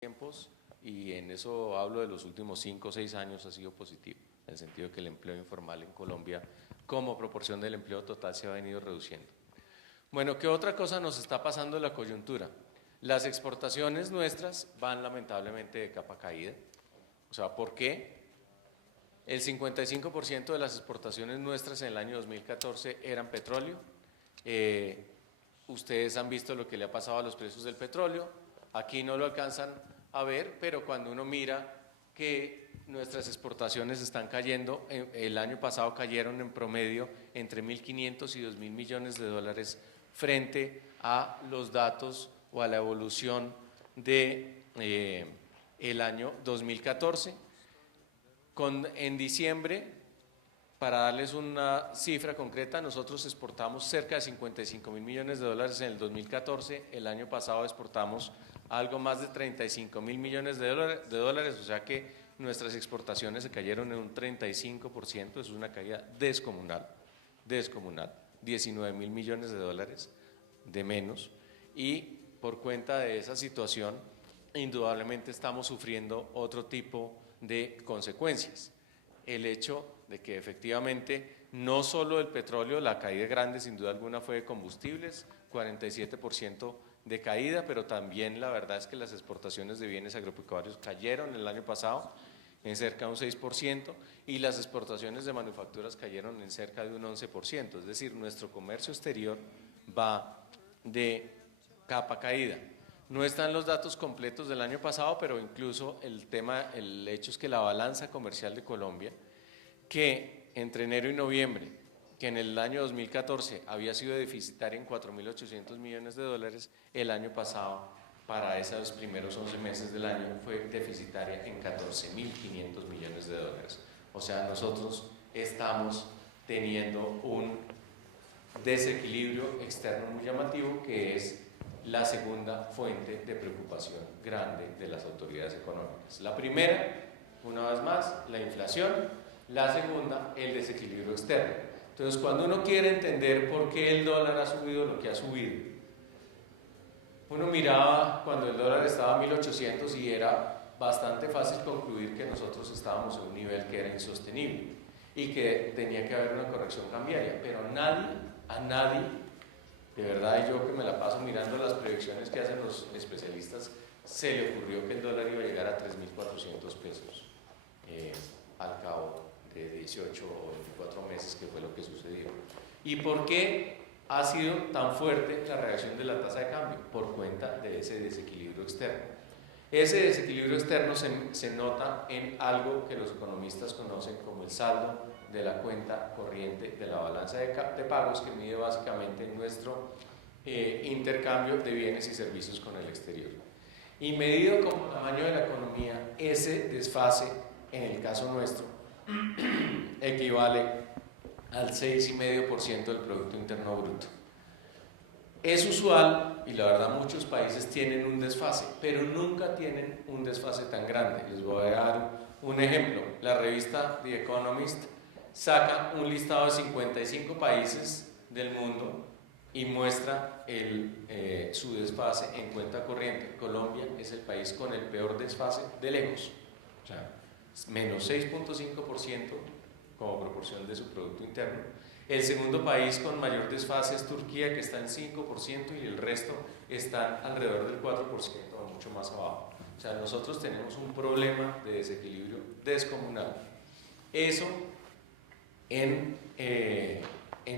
tiempos, y en eso hablo de los últimos 5 o 6 años, ha sido positivo, en el sentido de que el empleo informal en Colombia como proporción del empleo total se ha venido reduciendo. Bueno, ¿qué otra cosa nos está pasando en la coyuntura? Las exportaciones nuestras van lamentablemente de capa caída. O sea, ¿por qué? El 55% de las exportaciones nuestras en el año 2014 eran petróleo. Ustedes han visto lo que le ha pasado a los precios del petróleo. Aquí no lo alcanzan a ver, pero cuando uno mira que nuestras exportaciones están cayendo, el año pasado cayeron en promedio entre 1.500 y 2.000 millones de dólares frente a los datos o a la evolución de el año 2014. En diciembre, para darles una cifra concreta, nosotros exportamos cerca de 55.000 millones de dólares en el 2014, el año pasado exportamos algo más de 35.000 millones de dólares, o sea que nuestras exportaciones se cayeron en un 35%, es una caída descomunal, 19.000 millones de dólares de menos, y por cuenta de esa situación, indudablemente estamos sufriendo otro tipo de consecuencias. El hecho de que efectivamente no solo el petróleo, la caída grande sin duda alguna fue de combustibles, 47% de caída, pero también la verdad es que las exportaciones de bienes agropecuarios cayeron el año pasado en cerca de un 6% y las exportaciones de manufacturas cayeron en cerca de un 11%, es decir, nuestro comercio exterior va de capa caída. No están los datos completos del año pasado, pero incluso el hecho es que la balanza comercial de Colombia, que entre enero y noviembre, que en el año 2014 había sido deficitaria en 4.800 millones de dólares, el año pasado, para esos primeros 11 meses del año, fue deficitaria en 14.500 millones de dólares. O sea, nosotros estamos teniendo un desequilibrio externo muy llamativo, que es la segunda fuente de preocupación grande de las autoridades económicas. La primera, una vez más, la inflación; la segunda, el desequilibrio externo. Entonces, cuando uno quiere entender por qué el dólar ha subido lo que ha subido, uno miraba cuando el dólar estaba a 1.800 y era bastante fácil concluir que nosotros estábamos en un nivel que era insostenible y que tenía que haber una corrección cambiaria, pero a nadie, de verdad, yo que me la paso mirando las predicciones que hacen los especialistas, se le ocurrió que el dólar iba a llegar a 3.400 pesos al cabo de 18 o 24 meses, que fue lo que sucedió. ¿Y por qué ha sido tan fuerte la reacción de la tasa de cambio? Por cuenta de ese desequilibrio externo. Ese desequilibrio externo se nota en algo que los economistas conocen como el saldo de la cuenta corriente de la balanza de pagos, que mide básicamente nuestro intercambio de bienes y servicios con el exterior. Y medido como tamaño de la economía, ese desfase, en el caso nuestro, equivale al 6,5% del Producto Interno Bruto. Es usual, y la verdad muchos países tienen un desfase, pero nunca tienen un desfase tan grande. Les voy a dar un ejemplo. La revista The Economist saca un listado de 55 países del mundo y muestra su desfase en cuenta corriente. Colombia es el país con el peor desfase de lejos, o sea, menos 6,5% como proporción de su Producto Interno. El segundo país con mayor desfase es Turquía, que está en 5%, y el resto están alrededor del 4% o mucho más abajo. O sea, nosotros tenemos un problema de desequilibrio descomunal. Eso en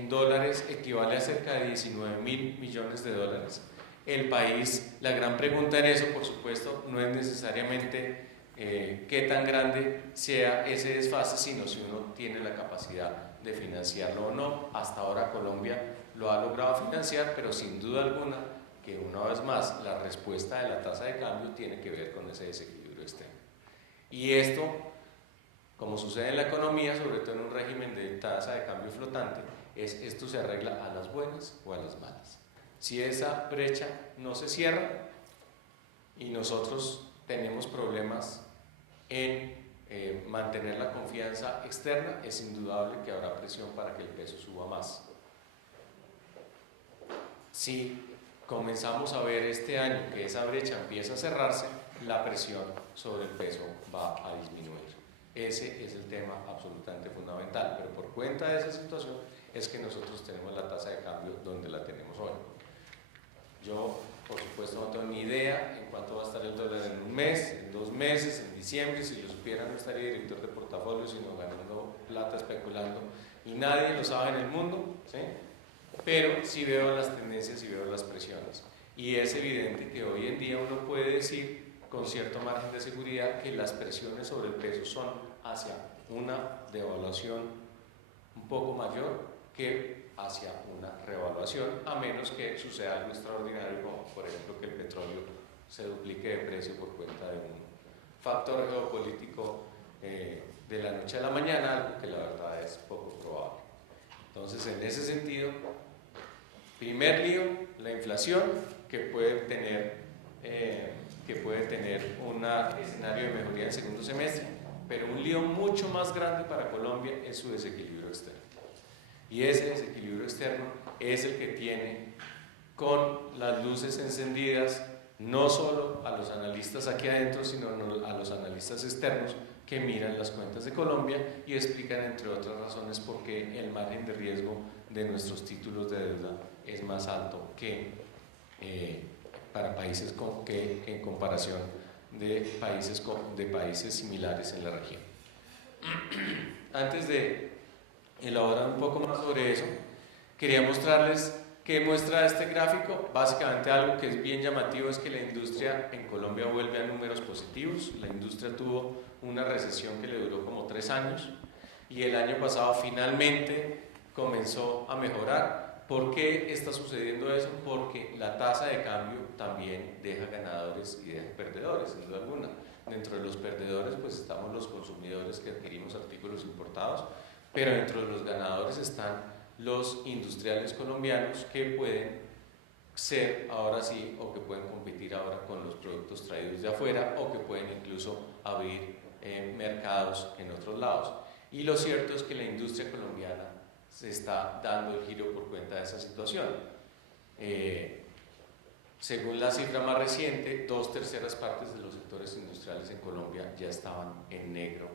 dólares equivale a cerca de 19.000 millones de dólares. El país, la gran pregunta en eso, por supuesto, no es necesariamente qué tan grande sea ese desfase, sino si uno tiene la capacidad de financiarlo o no. Hasta ahora Colombia lo ha logrado financiar, pero sin duda alguna que, una vez más, la respuesta de la tasa de cambio tiene que ver con ese desequilibrio externo. Y esto, como sucede en la economía, sobre todo en un régimen de tasa de cambio flotante, esto se arregla a las buenas o a las malas. Si esa brecha no se cierra y nosotros tenemos problemas en mantener la confianza externa, es indudable que habrá presión para que el peso suba más. Si comenzamos a ver este año que esa brecha empieza a cerrarse, la presión sobre el peso va a disminuir. Ese es el tema absolutamente fundamental, pero por cuenta de esa situación es que nosotros tenemos la tasa de cambio donde la tenemos hoy. Yo, por supuesto, no tengo ni idea en cuánto va a estar el dólar en un mes, en 2 meses, en diciembre. Si lo supiera no estaría director de portafolio, sino ganando plata especulando, y nadie lo sabe en el mundo, ¿sí? Pero sí veo las tendencias y veo las presiones, y es evidente que hoy en día uno puede decir con cierto margen de seguridad que las presiones sobre el peso son hacia una devaluación un poco mayor que hacia una revaluación, a menos que suceda algo extraordinario, como por ejemplo que el petróleo se duplique de precio por cuenta de un factor geopolítico de la noche a la mañana, algo que la verdad es poco probable. Entonces, en ese sentido, primer lío, la inflación, que puede tener un escenario de mejoría en el segundo semestre, pero un lío mucho más grande para Colombia es su desequilibrio externo. Y ese desequilibrio externo es el que tiene con las luces encendidas no solo a los analistas aquí adentro, sino a los analistas externos que miran las cuentas de Colombia y explican, entre otras razones, por qué el margen de riesgo de nuestros títulos de deuda es más alto que para países que en comparación de países similares en la región. Antes de elaborar un poco más sobre eso, quería mostrarles qué muestra este gráfico. Básicamente algo que es bien llamativo es que la industria en Colombia vuelve a números positivos. La industria tuvo una recesión que le duró como 3 años y el año pasado finalmente comenzó a mejorar. ¿Por qué está sucediendo eso? Porque la tasa de cambio también deja ganadores y deja perdedores, sin duda alguna. Dentro de los perdedores pues estamos los consumidores que adquirimos artículos importados, pero dentro de los ganadores están los industriales colombianos que pueden ser ahora sí, o que pueden competir ahora con los productos traídos de afuera, o que pueden incluso abrir mercados en otros lados. Y lo cierto es que la industria colombiana se está dando el giro por cuenta de esa situación. Según la cifra más reciente, 2/3 partes de los sectores industriales en Colombia ya estaban en negro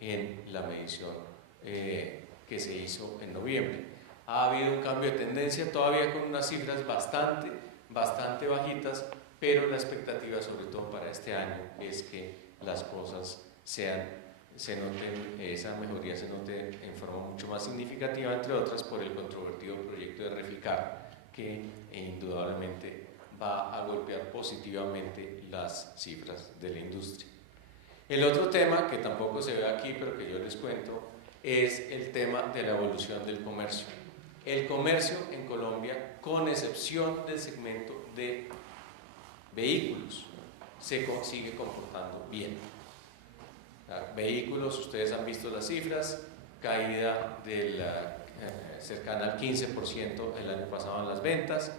en la medición que se hizo en noviembre. Ha habido un cambio de tendencia, todavía con unas cifras bastante bajitas, pero la expectativa, sobre todo para este año, es que las cosas esa mejoría se note en forma mucho más significativa, entre otras por el controvertido proyecto de Reficar, que indudablemente va a golpear positivamente las cifras de la industria. El otro tema, que tampoco se ve aquí, pero que yo les cuento, es el tema de la evolución del comercio. El comercio en Colombia, con excepción del segmento de vehículos, se sigue comportando bien. Vehículos, ustedes han visto las cifras, caída cercana al 15% el año pasado en las ventas,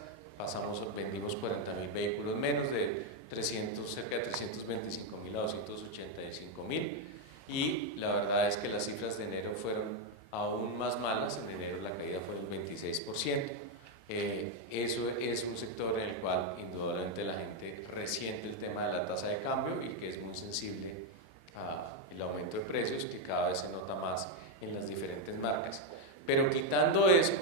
vendimos 40.000 vehículos menos, de cerca de 325.000 a 285.000, y la verdad es que las cifras de enero fueron aún más malas. En enero la caída fue del 26%. Eso es un sector en el cual indudablemente la gente resiente el tema de la tasa de cambio y que es muy sensible al aumento de precios, que cada vez se nota más en las diferentes marcas. Pero quitando eso,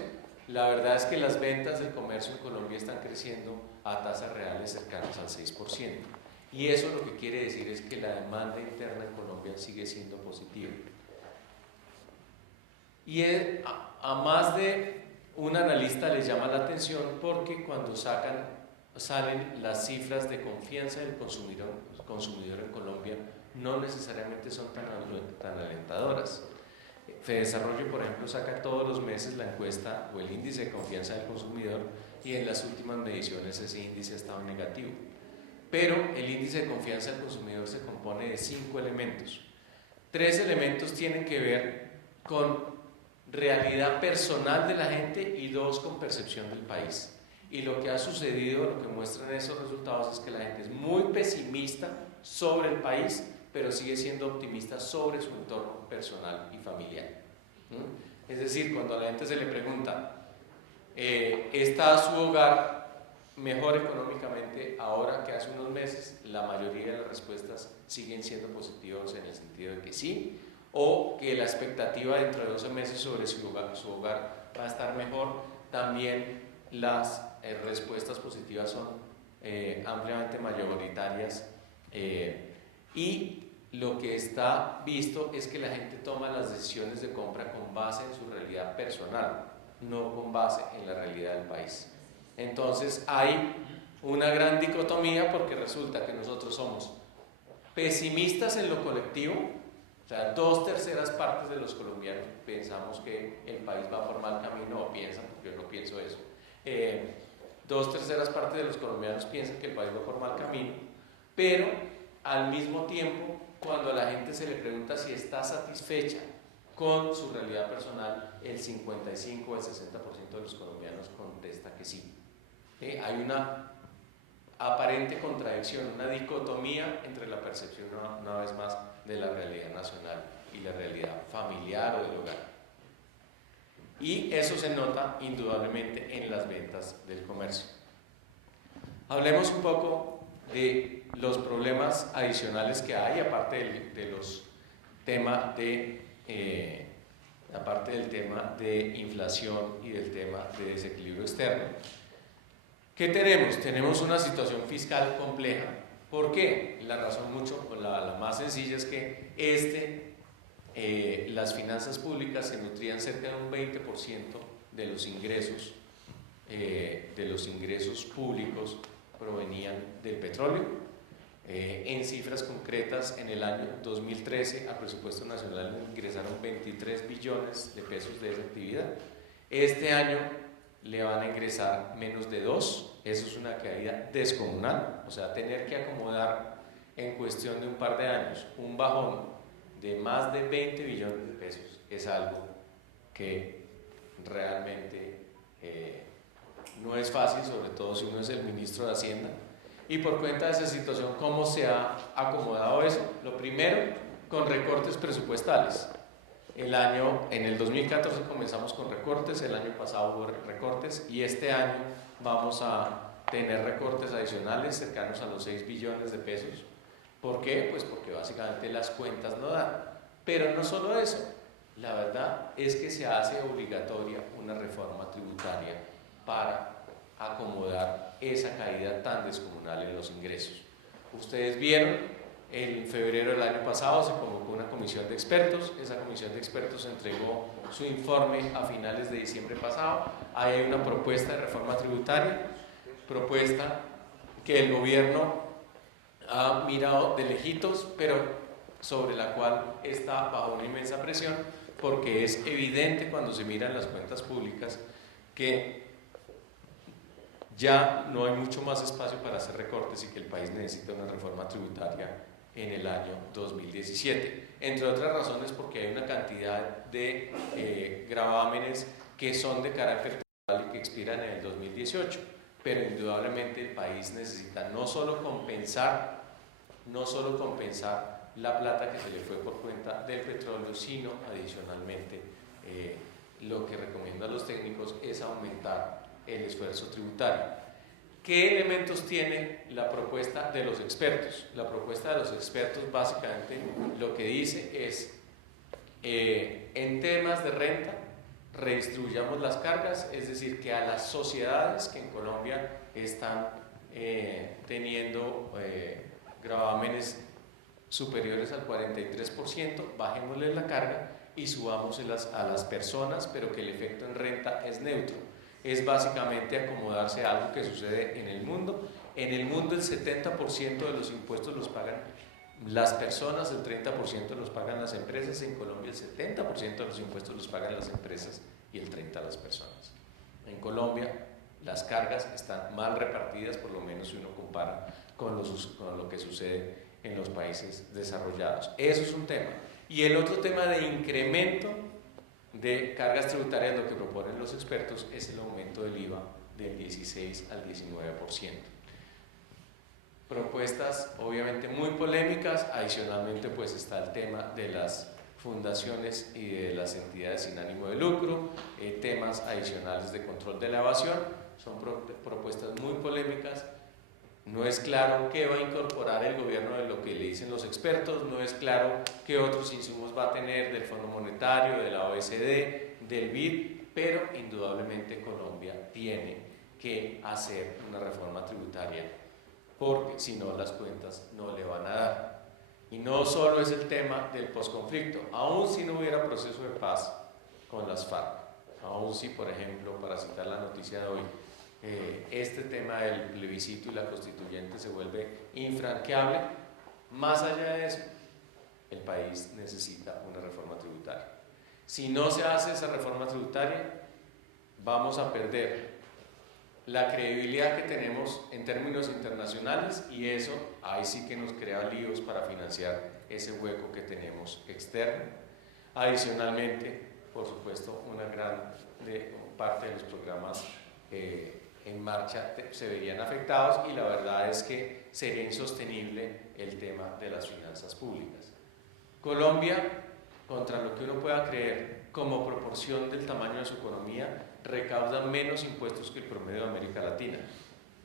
la verdad es que las ventas del comercio en Colombia están creciendo a tasas reales cercanas al 6%. Y eso lo que quiere decir es que la demanda interna en Colombia sigue siendo positiva. Y a más de un analista les llama la atención porque cuando salen las cifras de confianza del consumidor en Colombia, no necesariamente son tan alentadoras. Fedesarrollo, por ejemplo, saca todos los meses la encuesta o el índice de confianza del consumidor, y en las últimas mediciones ese índice ha estado negativo. Pero el índice de confianza del consumidor se compone de 5 elementos. 3 elementos tienen que ver con realidad personal de la gente y 2 con percepción del país. Y lo que ha sucedido, lo que muestran esos resultados, es que la gente es muy pesimista sobre el país, pero sigue siendo optimista sobre su entorno personal y familiar. Es decir, cuando a la gente se le pregunta, ¿está su hogar mejor económicamente ahora que hace unos meses, la mayoría de las respuestas siguen siendo positivas en el sentido de que sí, o que la expectativa dentro de 12 meses sobre su hogar va a estar mejor. También las respuestas positivas son ampliamente mayoritarias, y lo que está visto es que la gente toma las decisiones de compra con base en su realidad personal, no con base en la realidad del país. Entonces hay una gran dicotomía, porque resulta que nosotros somos pesimistas en lo colectivo, o sea, 2/3 partes de los colombianos pensamos que el país va por mal camino, o piensan, porque yo no pienso eso. 2/3 partes de los colombianos piensan que el país va por mal camino, pero al mismo tiempo, cuando a la gente se le pregunta si está satisfecha con su realidad personal, el 55 o el 60% de los colombianos contesta que sí. Hay una aparente contradicción, una dicotomía entre la percepción, una vez más, de la realidad nacional y la realidad familiar o del hogar. Y eso se nota indudablemente en las ventas del comercio. Hablemos un poco de los problemas adicionales que hay, aparte de los temas aparte del tema de inflación y del tema de desequilibrio externo. ¿Qué tenemos? Tenemos una situación fiscal compleja. ¿Por qué? La razón la más sencilla es que las finanzas públicas se nutrían cerca de un 20% de los ingresos públicos provenían del petróleo. En cifras concretas, en el año 2013 al presupuesto nacional ingresaron 23 billones de pesos de esa actividad. Este año le van a ingresar menos de 2, eso es una caída descomunal, o sea, tener que acomodar en cuestión de un par de años un bajón de más de 20 billones de pesos es algo que realmente no es fácil, sobre todo si uno es el ministro de Hacienda. Y por cuenta de esa situación, ¿cómo se ha acomodado eso? Lo primero, con recortes presupuestales. En el 2014 comenzamos con recortes, el año pasado hubo recortes, y este año vamos a tener recortes adicionales cercanos a los 6 billones de pesos. ¿Por qué? Pues porque básicamente las cuentas no dan. Pero no solo eso, la verdad es que se hace obligatoria una reforma tributaria para acomodar esa caída tan descomunal en los ingresos. Ustedes vieron, en febrero del año pasado se convocó una comisión de expertos, esa comisión de expertos entregó su informe a finales de diciembre pasado. Ahí hay una propuesta de reforma tributaria, propuesta que el gobierno ha mirado de lejitos, pero sobre la cual está bajo una inmensa presión, porque es evidente cuando se miran las cuentas públicas que ya no hay mucho más espacio para hacer recortes y que el país necesita una reforma tributaria en el año 2017, entre otras razones porque hay una cantidad de gravámenes que son de carácter temporal y que expiran en el 2018, pero indudablemente el país necesita no solo compensar la plata que se le fue por cuenta del petróleo, sino adicionalmente lo que recomiendo a los técnicos es aumentar el esfuerzo tributario. ¿Qué elementos tiene la propuesta de los expertos? La propuesta de los expertos básicamente lo que dice es, en temas de renta, redistribuyamos las cargas, es decir, que a las sociedades que en Colombia están teniendo gravámenes superiores al 43%, bajémosle la carga y subámoselas a las personas, pero que el efecto en renta es neutro. Es básicamente acomodarse a algo que sucede en el mundo. En el mundo el 70% de los impuestos los pagan las personas, el 30% los pagan las empresas. En Colombia el 70% de los impuestos los pagan las empresas y el 30% las personas. En Colombia las cargas están mal repartidas, por lo menos si uno compara con lo que sucede en los países desarrollados. Eso es un tema. Y el otro tema de incremento de cargas tributarias, lo que proponen los expertos es el aumento del IVA del 16 al 19%. Propuestas obviamente muy polémicas. Adicionalmente pues está el tema de las fundaciones y de las entidades sin ánimo de lucro, temas adicionales de control de la evasión, son propuestas muy polémicas. No es claro qué va a incorporar el gobierno de lo que le dicen los expertos, no es claro qué otros insumos va a tener del Fondo Monetario, de la OECD, del BID, pero indudablemente Colombia tiene que hacer una reforma tributaria, porque si no las cuentas no le van a dar. Y no solo es el tema del posconflicto, aun si no hubiera proceso de paz con las FARC, aun si, por ejemplo, para citar la noticia de hoy, este tema del plebiscito y la constituyente se vuelve infranqueable, más allá de eso, el país necesita una reforma tributaria. Si no se hace esa reforma tributaria, vamos a perder la credibilidad que tenemos en términos internacionales y eso ahí sí que nos crea líos para financiar ese hueco que tenemos externo. Adicionalmente, por supuesto, una gran parte de los programas en marcha se verían afectados y la verdad es que sería insostenible el tema de las finanzas públicas. Colombia, contra lo que uno pueda creer, como proporción del tamaño de su economía, recauda menos impuestos que el promedio de América Latina,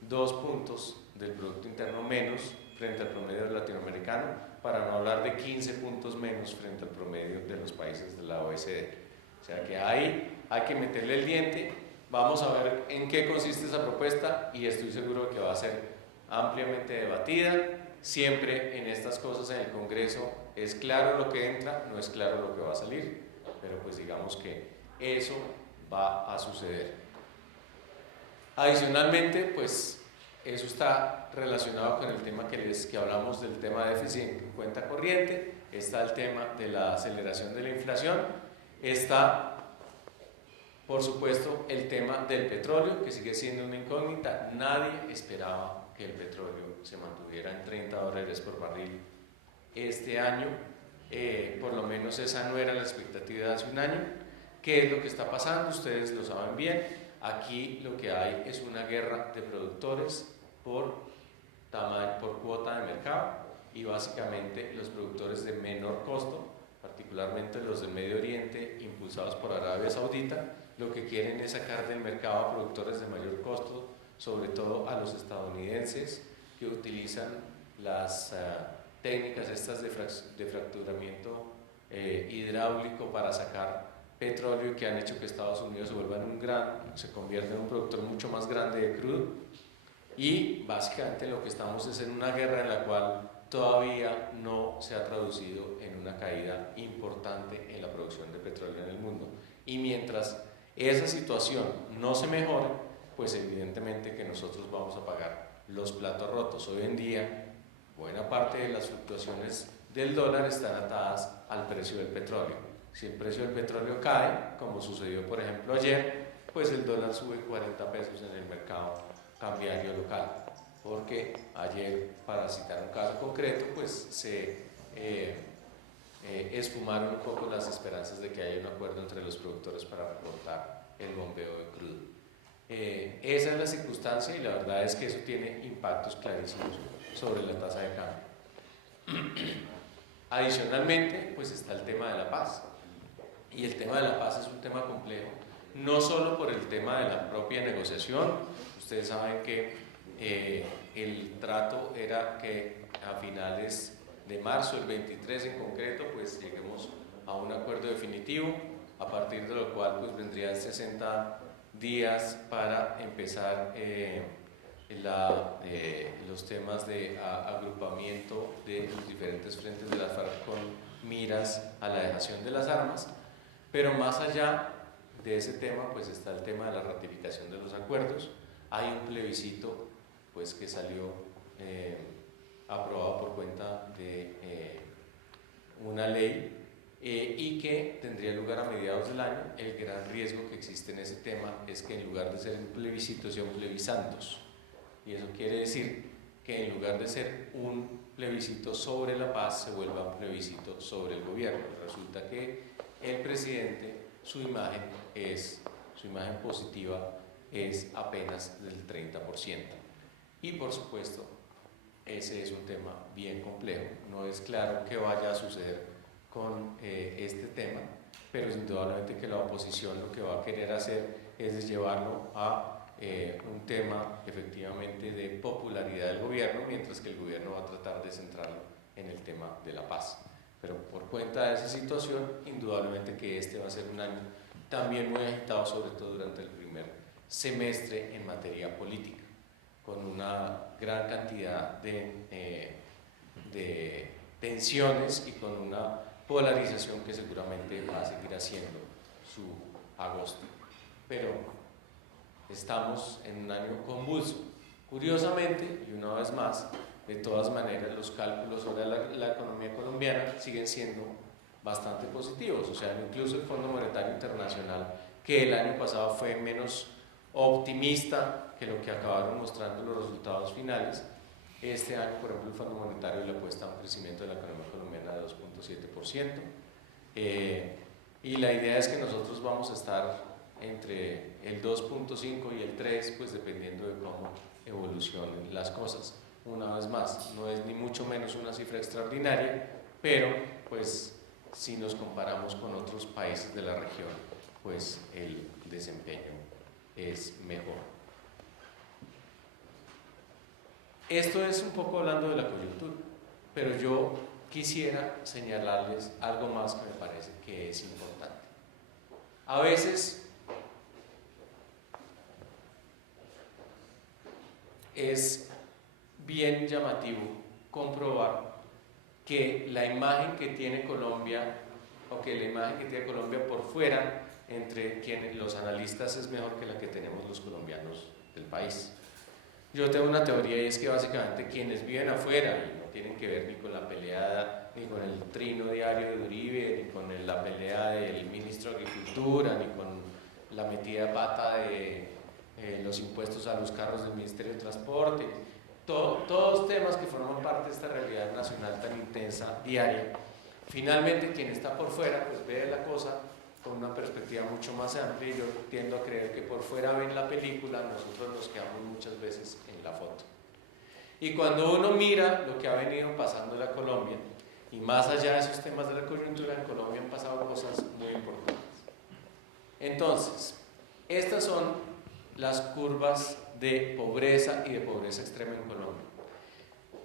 2 puntos del Producto Interno menos frente al promedio latinoamericano, para no hablar de 15 puntos menos frente al promedio de los países de la OECD. O sea que ahí hay que meterle el diente. Vamos a ver en qué consiste esa propuesta y estoy seguro de que va a ser ampliamente debatida. Siempre en estas cosas en el Congreso es claro lo que entra, no es claro lo que va a salir, pero pues digamos que eso va a suceder. Adicionalmente, pues eso está relacionado con el tema que hablamos del tema de déficit en cuenta corriente, está el tema de la aceleración de la inflación, está por supuesto el tema del petróleo, que sigue siendo una incógnita. Nadie esperaba que el petróleo se mantuviera en $30 por barril este año, por lo menos esa no era la expectativa de hace un año. ¿Qué es lo que está pasando? Ustedes lo saben bien. Aquí lo que hay es una guerra de productores por cuota de mercado y básicamente los productores de menor costo, particularmente los del Medio Oriente impulsados por Arabia Saudita, lo que quieren es sacar del mercado a productores de mayor costo, sobre todo a los estadounidenses que utilizan las técnicas estas de fracturamiento hidráulico para sacar petróleo, que han hecho que Estados Unidos se convierta en un productor mucho más grande de crudo. Y básicamente lo que estamos es en una guerra en la cual todavía no se ha traducido en una caída importante en la producción de petróleo en el mundo. Y mientras esa situación no se mejore, pues evidentemente que nosotros vamos a pagar los platos rotos. Hoy en día, buena parte de las fluctuaciones del dólar están atadas al precio del petróleo. Si el precio del petróleo cae, como sucedió por ejemplo ayer, pues el dólar sube 40 pesos en el mercado cambiario local, porque ayer, para citar un caso concreto, pues se esfumaron un poco las esperanzas de que haya un acuerdo entre los productores para recortar el bombeo de crudo. Esa es la circunstancia y la verdad es que eso tiene impactos clarísimos sobre la tasa de cambio. Adicionalmente, pues está el tema de la paz. Y el tema de la paz es un tema complejo, no solo por el tema de la propia negociación. Ustedes saben que el trato era que a finales de marzo, el 23 en concreto, pues lleguemos a un acuerdo definitivo, a partir de lo cual pues vendrían 60 días para empezar los temas de agrupamiento de los diferentes frentes de las FARC con miras a la dejación de las armas. Pero más allá de ese tema, pues está el tema de la ratificación de los acuerdos. Hay un plebiscito pues, que salió aprobado por cuenta de una ley y que tendría lugar a mediados del año. El gran riesgo que existe en ese tema es que en lugar de ser un plebiscito sea un plebiscantos. Y eso quiere decir que en lugar de ser un plebiscito sobre la paz, se vuelva un plebiscito sobre el gobierno. Resulta que el presidente, su imagen positiva es apenas del 30%. Y por supuesto, ese es un tema bien complejo. No es claro qué vaya a suceder con este tema, pero indudablemente que la oposición lo que va a querer hacer es llevarlo a un tema efectivamente de popularidad del gobierno, mientras que el gobierno va a tratar de centrarlo en el tema de la paz. Pero por cuenta de esa situación, indudablemente que este va a ser un año también muy agitado, sobre todo durante el primer semestre en materia política, con una gran cantidad de tensiones y con una polarización que seguramente va a seguir haciendo su agosto. Pero estamos en un año convulso. Curiosamente, y una vez más, de todas maneras, los cálculos sobre la economía colombiana siguen siendo bastante positivos. O sea, incluso el Fondo Monetario Internacional, que el año pasado fue menos optimista que lo que acabaron mostrando los resultados finales, este año, por ejemplo, el Fondo Monetario le apuesta a un crecimiento de la economía colombiana de 2.7%. Y la idea es que nosotros vamos a estar entre el 2.5 y el 3, pues dependiendo de cómo evolucionen las cosas. Una vez más, no es ni mucho menos una cifra extraordinaria, pero pues si nos comparamos con otros países de la región, pues el desempeño es mejor. Esto es un poco hablando de la coyuntura, pero yo quisiera señalarles algo más que me parece que es importante. A veces es bien llamativo comprobar que la imagen que tiene Colombia, o que la imagen que tiene Colombia por fuera, entre quienes, los analistas, es mejor que la que tenemos los colombianos del país. Yo tengo una teoría y es que básicamente quienes viven afuera y no tienen que ver ni con la pelea, ni con el trino diario de Uribe, ni con la pelea del ministro de Agricultura, ni con la metida de pata de los impuestos a los carros del Ministerio de Transporte, todos temas que forman parte de esta realidad nacional tan intensa, diaria. Finalmente, quien está por fuera, pues ve la cosa con una perspectiva mucho más amplia, y yo tiendo a creer que por fuera ven la película, nosotros nos quedamos muchas veces en la foto. Y cuando uno mira lo que ha venido pasando en la Colombia, y más allá de esos temas de la coyuntura, en Colombia han pasado cosas muy importantes. Entonces, estas son las curvas de pobreza y de pobreza extrema en Colombia.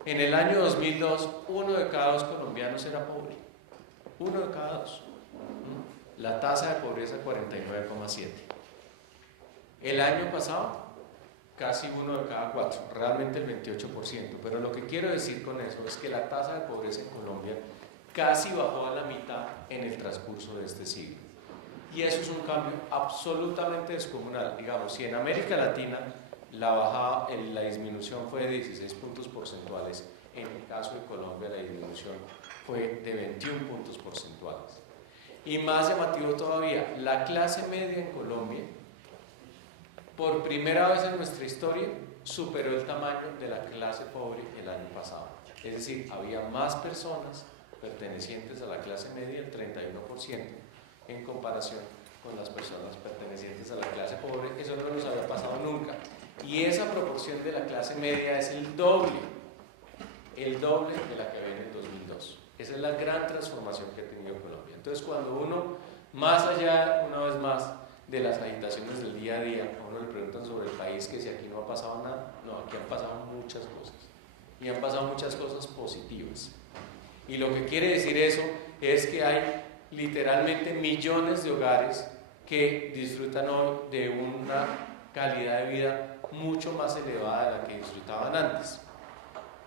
En el año 2002, 1 de cada 2 colombianos era pobre. 1 de cada 2. La tasa de pobreza 49,7. El año pasado, casi 1 de cada 4, realmente el 28%. Pero lo que quiero decir con eso es que la tasa de pobreza en Colombia casi bajó a la mitad en el transcurso de este siglo. Y eso es un cambio absolutamente descomunal. Digamos, si en América Latina la disminución fue de 16 puntos porcentuales, en el caso de Colombia la disminución fue de 21 puntos porcentuales. Y más llamativo todavía, la clase media en Colombia, por primera vez en nuestra historia, superó el tamaño de la clase pobre el año pasado. Es decir, había más personas pertenecientes a la clase media, el 31%, en comparación con las personas pertenecientes a la clase pobre. Eso no nos había pasado nunca. Y esa proporción de la clase media es el doble de la que había en el 2002. Esa es la gran transformación que ha tenido Colombia. Entonces, cuando uno, más allá, una vez más, de las agitaciones del día a día, a uno le preguntan sobre el país, que si aquí no ha pasado nada, no, aquí han pasado muchas cosas. Y han pasado muchas cosas positivas. Y lo que quiere decir eso es que hay literalmente millones de hogares que disfrutan hoy de una calidad de vida mucho más elevada de la que disfrutaban antes.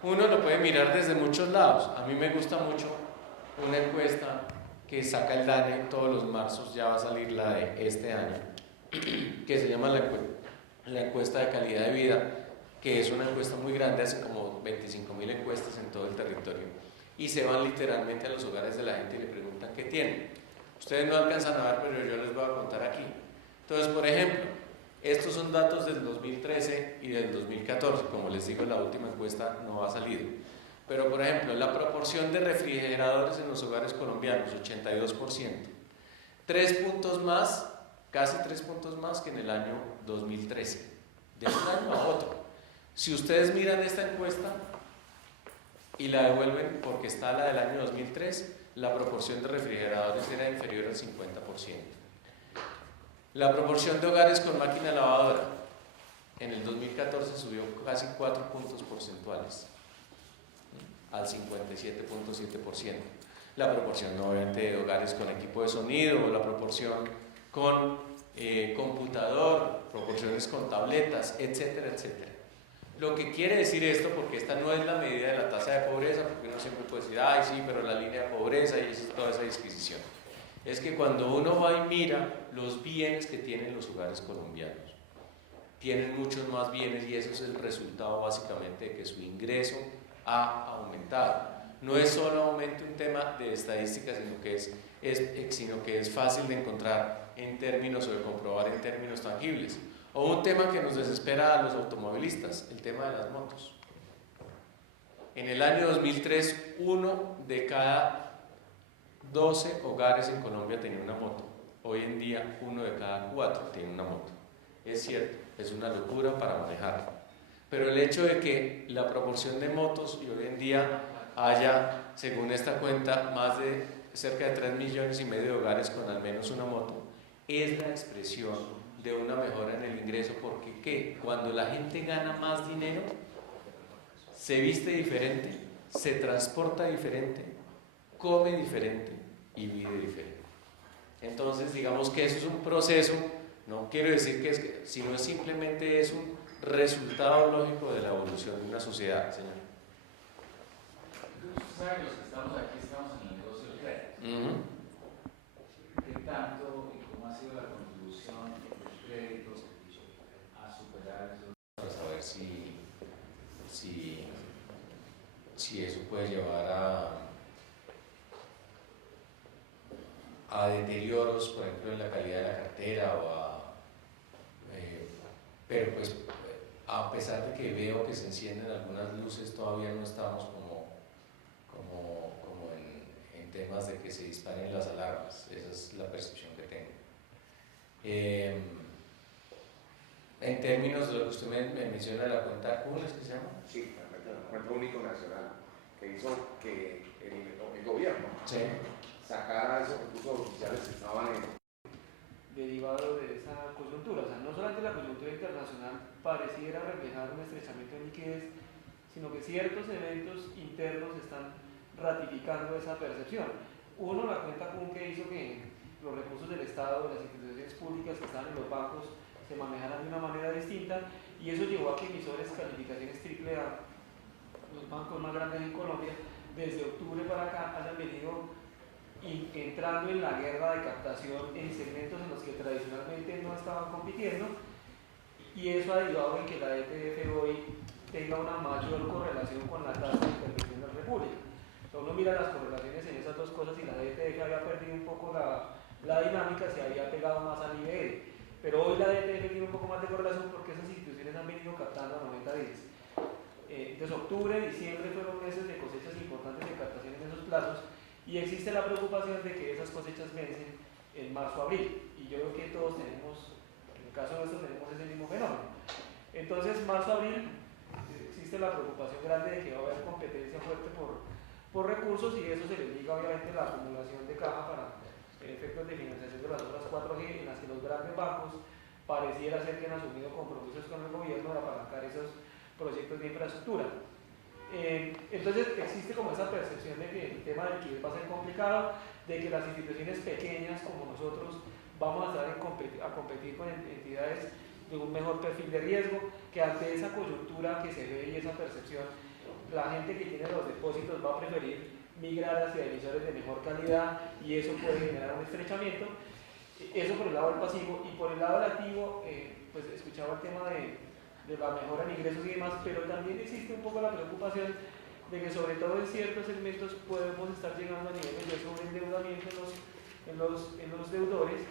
Uno lo puede mirar desde muchos lados. A mí me gusta mucho una encuesta que saca el DANE todos los marzos, ya va a salir la de este año, que se llama la encuesta de calidad de vida, que es una encuesta muy grande, hace como 25.000 encuestas en todo el territorio, y se van literalmente a los hogares de la gente y le preguntan qué tienen. Ustedes no alcanzan a ver, pero yo les voy a contar aquí. Entonces, por ejemplo, estos son datos del 2013 y del 2014, como les digo, la última encuesta no ha salido. Pero, por ejemplo, la proporción de refrigeradores en los hogares colombianos, 82%. 3 puntos más, casi 3 puntos más que en el año 2013, de un año a otro. Si ustedes miran esta encuesta y la devuelven, porque está la del año 2003, la proporción de refrigeradores era inferior al 50%. La proporción de hogares con máquina lavadora, en el 2014 subió casi 4 puntos porcentuales, al 57.7%. La proporción obviamente de hogares con equipo de sonido, la proporción con computador, proporciones con tabletas, etcétera, etcétera. Lo que quiere decir esto, porque esta no es la medida de la tasa de pobreza, porque uno siempre puede decir, ay sí, pero la línea de pobreza y toda esa disquisición, es que cuando uno va y mira los bienes que tienen los hogares colombianos, tienen muchos más bienes y eso es el resultado básicamente de que su ingreso ha aumentado. No es solamente un tema de estadísticas, sino que es fácil de encontrar en términos o de comprobar en términos tangibles. O un tema que nos desespera a los automovilistas, el tema de las motos. En el año 2003, 1 de cada 12 hogares en Colombia tenía una moto. Hoy en día, 1 de cada 4 tiene una moto. Es cierto, es una locura para manejarla. Pero el hecho de que la proporción de motos y hoy en día haya, según esta cuenta, más de cerca de 3,5 millones de hogares con al menos una moto, es la expresión de una mejora en el ingreso, porque ¿qué? Cuando la gente gana más dinero, se viste diferente, se transporta diferente, come diferente y vive diferente. Entonces, digamos que eso es un proceso, no quiero decir sino simplemente es un resultado lógico de la evolución de una sociedad, señor. Usted sabe que los que estamos aquí estamos en el negocio del crédito. ¿Qué tanto y cómo ha sido la contribución de los créditos a superar esos? Para saber si eso puede llevar a deterioros, por ejemplo, en la calidad de la cartera pero pues a pesar de que veo que se encienden algunas luces, todavía no estamos como en temas de que se disparen las alarmas. Esa es la percepción que tengo. En términos de lo que usted me menciona de la cuenta, ¿cómo es que se llama? Sí, la cuenta único nacional, que hizo que el gobierno sacara esos recursos oficiales que estaban derivado de esa coyuntura. O sea, no solamente la coyuntura internacional pareciera reflejar un estrechamiento de liquidez, sino que ciertos eventos internos están ratificando esa percepción. Uno, la cuenta común que hizo que los recursos del Estado, de las instituciones públicas que están en los bancos, se manejaran de una manera distinta, y eso llevó a que emisores calificaciones AAA, los bancos más grandes en Colombia, desde octubre para acá hayan venido entrando en la guerra de captación en segmentos en los que tradicionalmente no estaban compitiendo, y eso ha derivado en que la ETF hoy tenga una mayor correlación con la tasa de intervención de la República. Entonces uno mira las correlaciones en esas dos cosas y la ETF había perdido un poco la dinámica, se había pegado más al IBR, pero hoy la ETF tiene un poco más de correlación porque esas instituciones han venido captando a 90 días. Entonces octubre, diciembre fueron meses de cosechas importantes de captación en esos plazos, y existe la preocupación de que esas cosechas vencen en marzo-abril, y yo creo que todos tenemos, en el caso nuestro tenemos ese mismo fenómeno. Entonces marzo-abril existe la preocupación grande de que va a haber competencia fuerte por recursos, y eso se le liga obviamente la acumulación de caja para efectos de financiación de las otras 4G, en las que los grandes bancos pareciera ser que han asumido compromisos con el gobierno de apalancar esos proyectos de infraestructura. Entonces existe como esa percepción de que el tema del liquidez va a ser complicado, de que las instituciones pequeñas como nosotros vamos a estar a competir con entidades de un mejor perfil de riesgo, que ante esa coyuntura que se ve y esa percepción, la gente que tiene los depósitos va a preferir migrar hacia emisores de mejor calidad, y eso puede generar un estrechamiento. Eso por el lado del pasivo, y por el lado del activo, pues escuchaba el tema de la mejora en ingresos y demás, pero también existe un poco la preocupación de que sobre todo en ciertos segmentos podemos estar llegando a niveles de sobreendeudamiento en los deudores,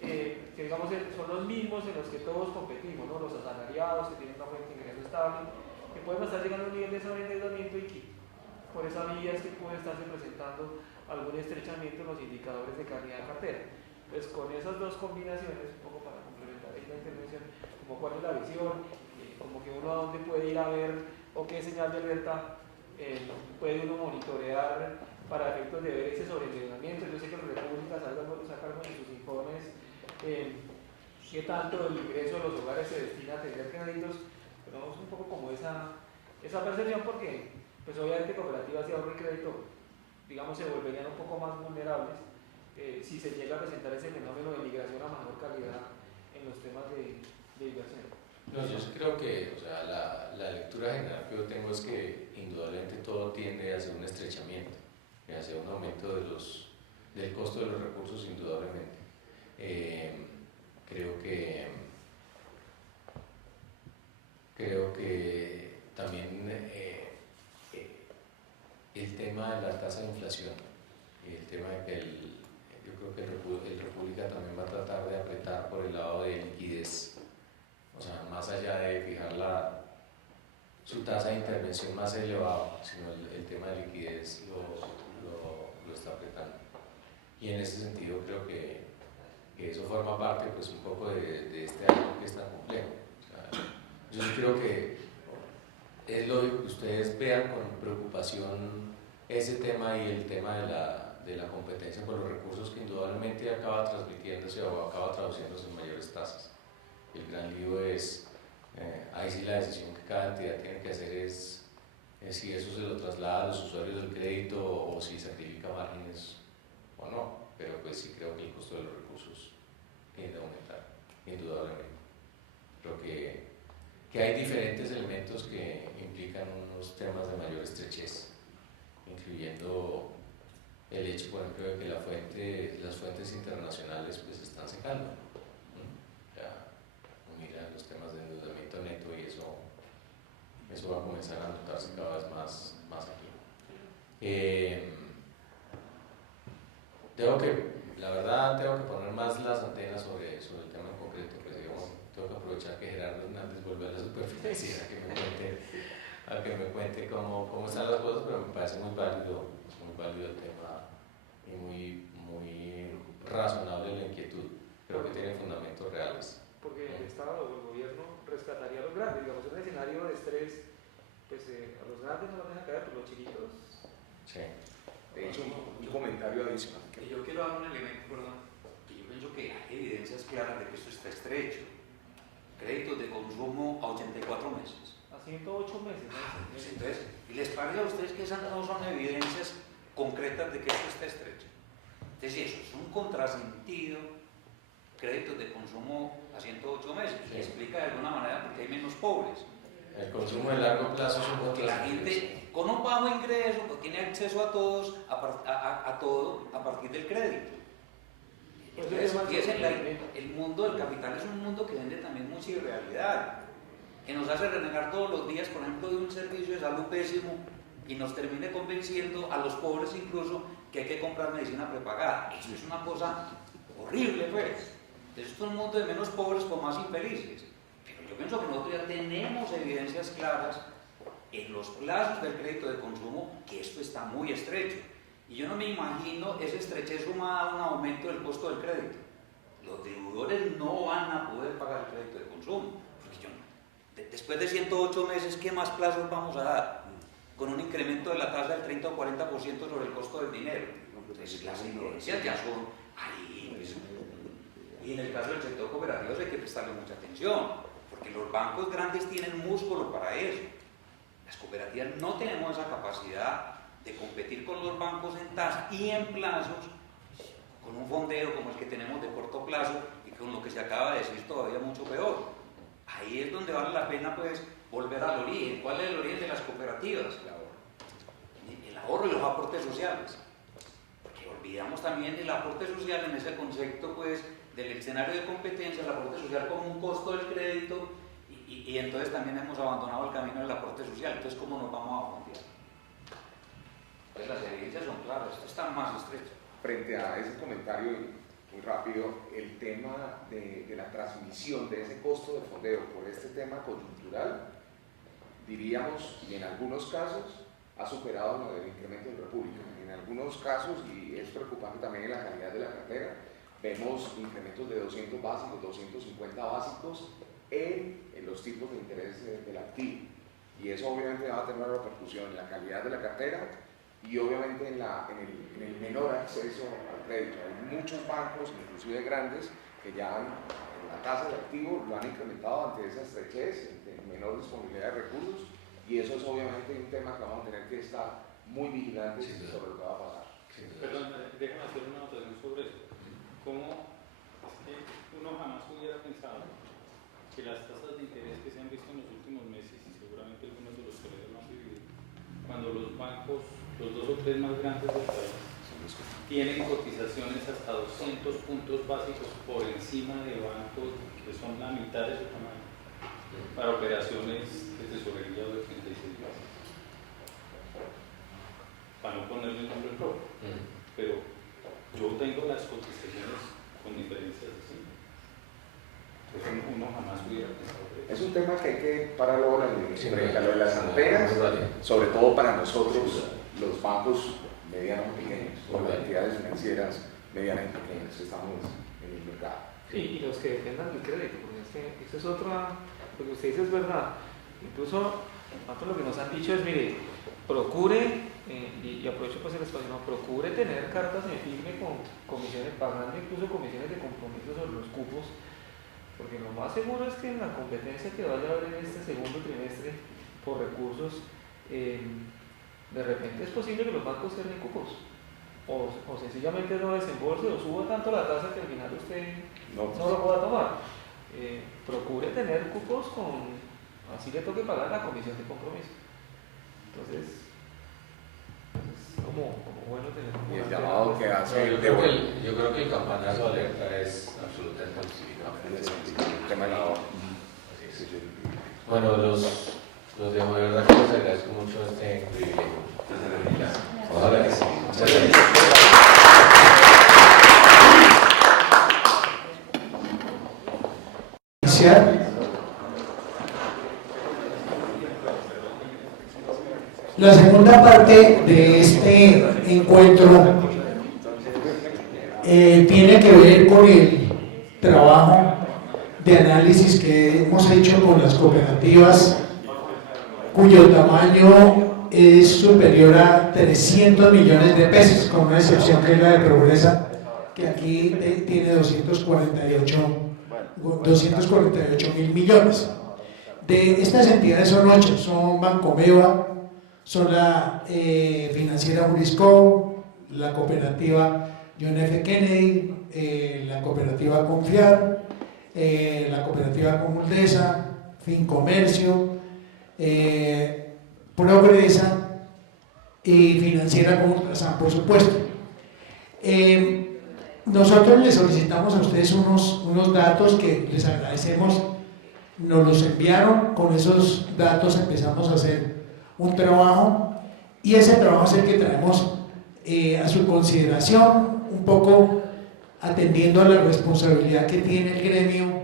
que digamos son los mismos en los que todos competimos, ¿no? Los asalariados que tienen una fuente de ingreso estable, que podemos estar llegando a un nivel de sobreendeudamiento, y que por esa vía es que puede estarse presentando algún estrechamiento en los indicadores de calidad de cartera. Pues con esas dos combinaciones, un poco para complementar esta intervención, como cuál es la visión, como que uno a dónde puede ir a ver o qué señal de alerta puede uno monitorear para efectos de ver ese sobreendeudamiento. Yo sé que la República saca de sus informes qué tanto el ingreso de los hogares se destina a tener créditos, pero es un poco como esa percepción, porque pues obviamente cooperativas de ahorro y crédito, digamos, se volverían un poco más vulnerables si se llega a presentar ese fenómeno de migración a mejor calidad en los temas de inversión. No, yo sí creo que, o sea, la lectura general que yo tengo es que indudablemente todo tiende hacia un estrechamiento, hacia un aumento del costo de los recursos, indudablemente. Creo que también el tema de la tasa de inflación y el tema de que yo creo que el República también va a tratar de apretar por el lado de liquidez, o sea, más allá de fijar su tasa de intervención más elevada, sino el tema de liquidez lo está apretando. Y en ese sentido creo que eso forma parte pues un poco de este año que es tan complejo. O sea, yo sí creo que es lógico que ustedes vean con preocupación ese tema y el tema de la competencia por los recursos, que indudablemente acaba transmitiéndose o acaba traduciéndose en mayores tasas. El gran lío es, ahí sí la decisión que cada entidad tiene que hacer es si eso se lo traslada a los usuarios del crédito o si sacrifica márgenes o no, pero pues sí creo que el costo de los recursos tiende a aumentar, indudablemente. Creo que hay diferentes elementos que implican unos temas de mayor estrechez, incluyendo el hecho, por ejemplo, de que las fuentes internacionales pues están secando. Ya mira los temas de endeudamiento neto y eso va a comenzar a notarse cada vez más aquí. La verdad tengo que poner más las antenas sobre el tema en concreto, pues digamos, tengo que aprovechar que Gerardo Hernández vuelve a la superficie a que me cuente cómo están las cosas, pero me parece muy válido el tema y muy razonable la inquietud. Creo que tiene fundamentos reales. Porque el Estado o el gobierno rescataría a los grandes, digamos, en un escenario de estrés, pues a los grandes no los dejan caer, pero los chiquitos. Sí. De hecho, un comentario adicional. Y yo quiero dar un elemento, perdón, que yo pienso que hay evidencias claras de que esto está estrecho. Créditos de consumo a 84 meses. A 108 meses. Pues entonces, ¿y les parece a ustedes que esas no son evidencias concretas de que esto está estrecho? Entonces, eso es un contrasentido. Créditos de consumo a 108 meses. Sí. Se explica de alguna manera porque hay menos pobres. El consumo de largo plazo es un Porque la gente con un bajo ingreso pues, tiene acceso a todo a partir del crédito. Entonces, fíjense, el mundo del capital es un mundo que vende también mucha irrealidad, que nos hace renegar todos los días, por ejemplo, de un servicio de salud pésimo y nos termine convenciendo a los pobres incluso que hay que comprar medicina prepagada. Eso es una cosa horrible, pues. Entonces, esto es un mundo de menos pobres con más infelices. Pero yo pienso que nosotros ya tenemos evidencias claras en los plazos del crédito de consumo que esto está muy estrecho. Y yo no me imagino esa estrechez sumada a un aumento del costo del crédito. Los deudores no van a poder pagar el crédito de consumo. Porque después de 108 meses, ¿qué más plazos vamos a dar? Con un incremento de la tasa del 30 o 40% sobre el costo del dinero. Entonces, las evidencias ya son ahí. Pues, y en el caso del sector cooperativo hay que prestarle mucha atención, porque los bancos grandes tienen músculo para eso. Las cooperativas no tenemos esa capacidad de competir con los bancos en tasa y en plazos, con un fondeo como el que tenemos de corto plazo y con lo que se acaba de decir todavía mucho peor. Ahí es donde vale la pena pues volver al origen. ¿Cuál es el origen de las cooperativas? El ahorro y los aportes sociales. Porque olvidamos también el aporte social en ese concepto pues del escenario de competencia, el aporte social como un costo del crédito y entonces también hemos abandonado el camino del aporte social. Entonces, ¿cómo nos vamos a fondear? Pues las evidencias son claras, esto está más estrecho. Frente a ese comentario, muy rápido, el tema de la transmisión de ese costo de fondeo por este tema coyuntural, diríamos, y en algunos casos, ha superado lo del incremento del República. En algunos casos, y es preocupante también en la calidad de la cartera, vemos incrementos de 200 básicos, 250 básicos en los tipos de interés del activo. Y eso obviamente va a tener una repercusión en la calidad de la cartera y obviamente en el menor acceso al crédito. Hay muchos bancos, inclusive grandes, que ya han la tasa de activo lo han incrementado ante esa estrechez, ante menor disponibilidad de recursos, y eso es obviamente un tema que vamos a tener que estar muy vigilantes sobre lo que va a pasar. Perdón, déjame hacer una anotación sobre eso. ¿Cómo es que uno jamás hubiera pensado que las tasas de interés que se han visto en los últimos meses, y seguramente algunos de los colegas lo han vivido, cuando los bancos, los 2 o 3 más grandes del país, tienen cotizaciones hasta 200 puntos básicos por encima de bancos que son la mitad de su tamaño para operaciones de tesorería o de 36 meses? Para no ponerle el nombre propio, pero yo tengo las cotizaciones con diferencias de 5. Entonces uno jamás hubiera pensado eso. Es un tema que hay que pararlo ahora frente a lo de las antenas, sobre todo para nosotros, los bancos medianos y pequeños, o las entidades financieras medianas y pequeñas que estamos en el mercado. Sí, y los que dependan del crédito, porque es que eso es otra, lo que usted dice es verdad. Incluso nosotros lo que nos han dicho es, mire, procure, y aprovecho pues el espacio, no, procure tener cartas en firme con comisiones, pagando incluso comisiones de compromiso sobre los cupos, porque lo más seguro es que en la competencia que vaya a haber en este segundo trimestre por recursos, de repente es posible que los bancos cierren cupos, o sencillamente no desembolse o suba tanto la tasa que al final usted no lo pueda tomar. Procure tener cupos con, así le toque pagar la comisión de compromiso. Entonces, es como bueno tener Y el llamado que hace yo creo que el campanazo de alerta es absolutamente justificado. el tema de la hora. Bueno, los dejo, de verdad que les agradezco mucho este privilegio. Ojalá que sí. Muchas gracias. La segunda parte de este encuentro tiene que ver con el trabajo de análisis que hemos hecho con las cooperativas cuyo tamaño es superior a 300 millones de pesos, con una excepción que es la de Progresa, que aquí tiene 248.000 millones. De estas entidades son 8, son Bancomeva, son la financiera Jurisco, la cooperativa John F. Kennedy, la cooperativa Confiar, la cooperativa Comuldesa, Fincomercio, Progresa y financiera como Ultrasan, por supuesto. Nosotros les solicitamos a ustedes unos datos que les agradecemos, nos los enviaron, con esos datos empezamos a hacer un trabajo y ese trabajo es el que traemos a su consideración, un poco atendiendo a la responsabilidad que tiene el gremio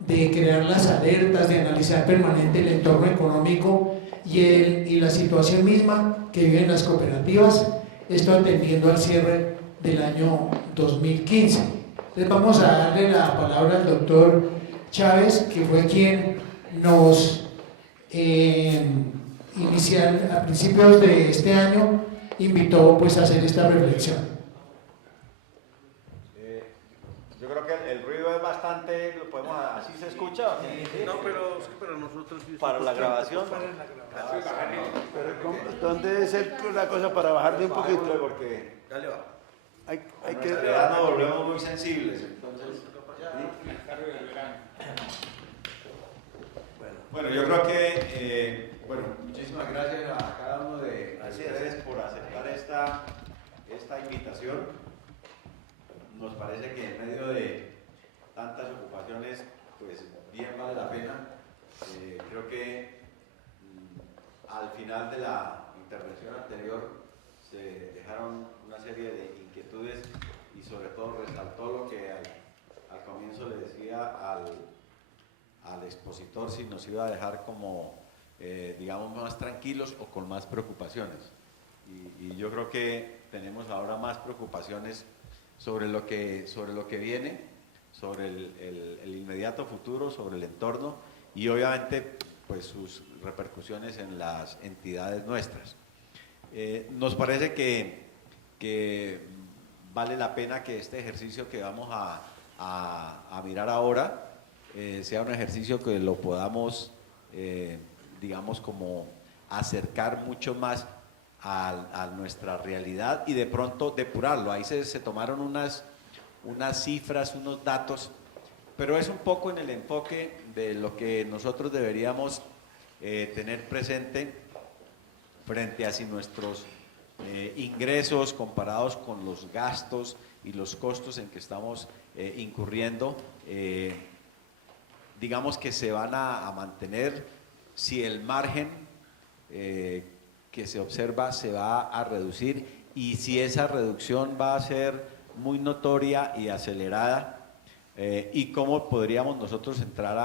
de crear las alertas, de analizar permanente el entorno económico y la situación misma que viven las cooperativas, esto atendiendo al cierre del año 2015. Entonces vamos a darle la palabra al doctor Chávez, que fue quien nos a principios de este año invitó pues a hacer esta reflexión. Yo creo que el ruido es bastante, lo podemos, así se escucha. No, pero nosotros sí. Para la grabación. ¿Dónde debe ser una cosa para bajarle un poquito? Porque Dale, va. hay que nos volvemos muy sensibles. Entonces, bueno, yo creo que muchísimas gracias a cada uno de ustedes por aceptar esta invitación. Nos parece que en medio de tantas ocupaciones, pues bien vale la pena. Creo que al final de la intervención anterior se dejaron una serie de inquietudes y sobre todo resaltó lo que al comienzo le decía al expositor, si nos iba a dejar como, digamos, más tranquilos o con más preocupaciones. Y yo creo que tenemos ahora más preocupaciones sobre lo que viene, sobre el inmediato futuro, sobre el entorno y obviamente pues sus repercusiones en las entidades nuestras. Nos parece que vale la pena que este ejercicio que vamos a mirar ahora sea un ejercicio que lo podamos, digamos, como acercar mucho más a nuestra realidad y de pronto depurarlo. Ahí se tomaron unas cifras, unos datos, pero es un poco en el enfoque de lo que nosotros deberíamos tener presente frente a si nuestros ingresos comparados con los gastos y los costos en que estamos incurriendo, digamos que se van a mantener, si el margen que se observa se va a reducir y si esa reducción va a ser muy notoria y acelerada, y cómo podríamos nosotros entrar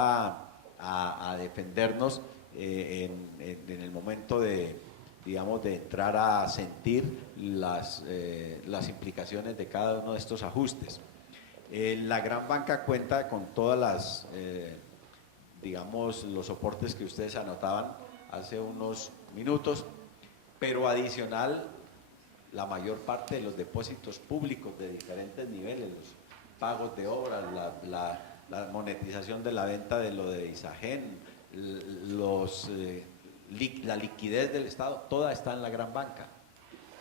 a defendernos en el momento de, digamos, de entrar a sentir las implicaciones de cada uno de estos ajustes. La gran banca cuenta con todas las, digamos, los soportes que ustedes anotaban hace unos minutos, pero adicional, la mayor parte de los depósitos públicos de diferentes niveles, los pagos de obras, la monetización de la venta de lo de Isagen, la liquidez del Estado, toda está en la gran banca.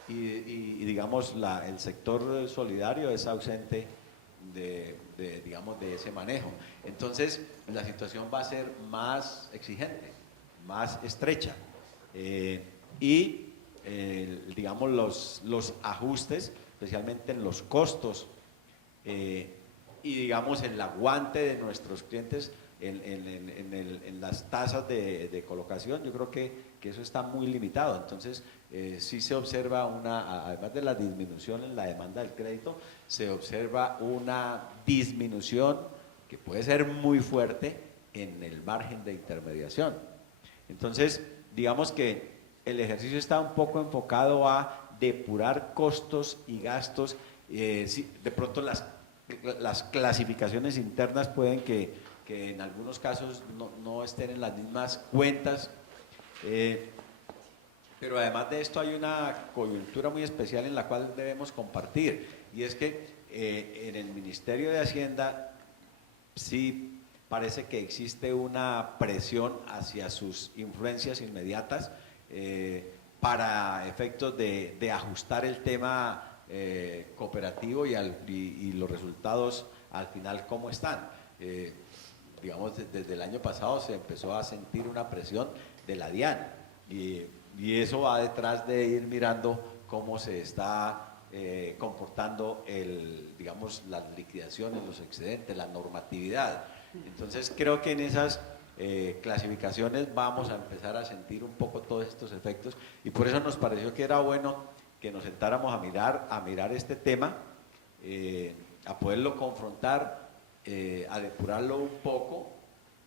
Y digamos, el sector solidario es ausente digamos, de ese manejo. Entonces, la situación va a ser más exigente, más estrecha. Digamos, los ajustes, especialmente en los costos y digamos el aguante de nuestros clientes en las tasas de colocación, yo creo que eso está muy limitado. Entonces, sí se observa además de la disminución en la demanda del crédito, se observa una disminución que puede ser muy fuerte en el margen de intermediación. Entonces, digamos que el ejercicio está un poco enfocado a depurar costos y gastos. De pronto las clasificaciones internas pueden que en algunos casos no estén en las mismas cuentas, pero además de esto hay una coyuntura muy especial en la cual debemos compartir, y es que en el Ministerio de Hacienda sí parece que existe una presión hacia sus influencias inmediatas para efectos de ajustar el tema cooperativo y los resultados al final cómo están. Digamos, desde el año pasado se empezó a sentir una presión de la DIAN y eso va detrás de ir mirando cómo se está comportando digamos, las liquidaciones, los excedentes, la normatividad. Entonces creo que en esas clasificaciones vamos a empezar a sentir un poco todos estos efectos y por eso nos pareció que era bueno que nos sentáramos a mirar este tema, a poderlo confrontar, a depurarlo un poco,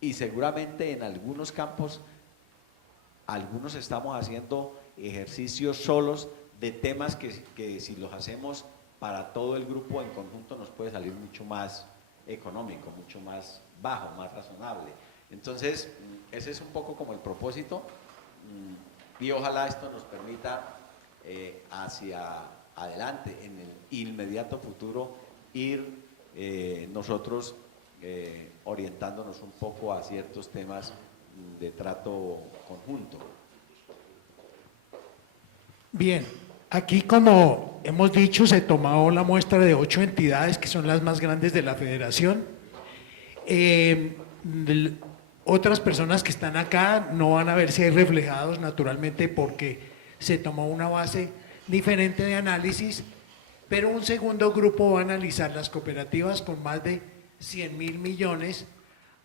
y seguramente en algunos campos algunos estamos haciendo ejercicios solos de temas que si los hacemos para todo el grupo en conjunto nos puede salir mucho más económico, mucho más bajo, más razonable. Entonces, ese es un poco como el propósito, y ojalá esto nos permita hacia adelante, en el inmediato futuro, ir nosotros orientándonos un poco a ciertos temas de trato conjunto. Bien, aquí, como hemos dicho, se tomó la muestra de 8 entidades que son las más grandes de la federación. Otras personas que están acá no van a verse ahí reflejados, naturalmente, porque se tomó una base diferente de análisis, pero un segundo grupo va a analizar las cooperativas con más de 100.000 millones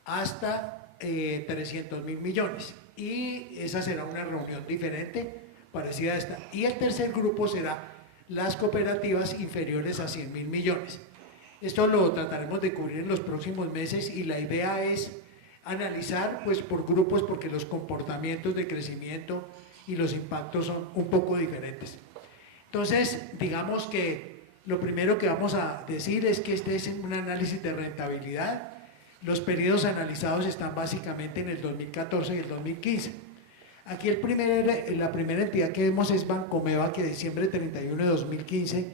hasta 300.000 millones, y esa será una reunión diferente, parecida a esta. Y el tercer grupo será las cooperativas inferiores a 100.000 millones. Esto lo trataremos de cubrir en los próximos meses, y la idea es analizar pues por grupos, porque los comportamientos de crecimiento y los impactos son un poco diferentes. Entonces, digamos que lo primero que vamos a decir es que este es un análisis de rentabilidad. Los periodos analizados están básicamente en el 2014 y el 2015. Aquí la primera entidad que vemos es Bancomeva, que diciembre 31 de 2015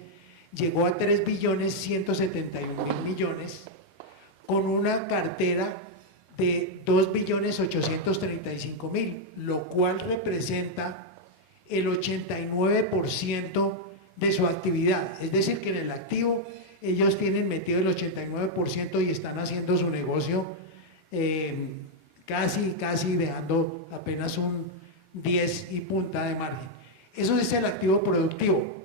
llegó a 3.171.000 millones, con una cartera de 2.835.000, lo cual representa el 89% de su actividad. Es decir, que en el activo ellos tienen metido el 89% y están haciendo su negocio casi dejando apenas un 10 y punta de margen. Eso es el activo productivo.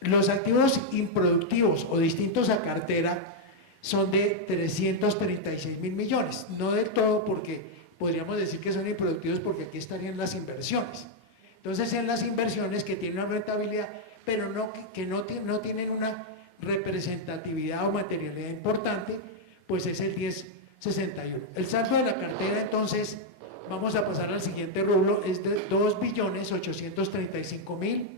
Los activos improductivos o distintos a cartera son de 336.000 millones, no del todo, porque podríamos decir que son improductivos porque aquí estarían las inversiones. Entonces, en las inversiones que tienen una rentabilidad, pero que no tienen una representatividad o materialidad importante, pues es el 1061. El saldo de la cartera, entonces, vamos a pasar al siguiente rublo, es de 2.835.000.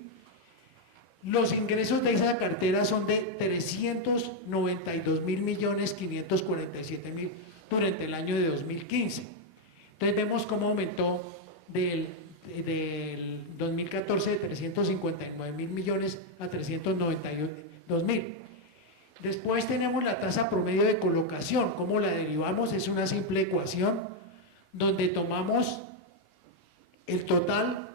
Los ingresos de esa cartera son de 392.547.000 durante el año de 2015. Entonces vemos cómo aumentó del 2014 de 359.000 millones a 392.000. Después tenemos la tasa promedio de colocación. ¿Cómo la derivamos? Es una simple ecuación donde tomamos el total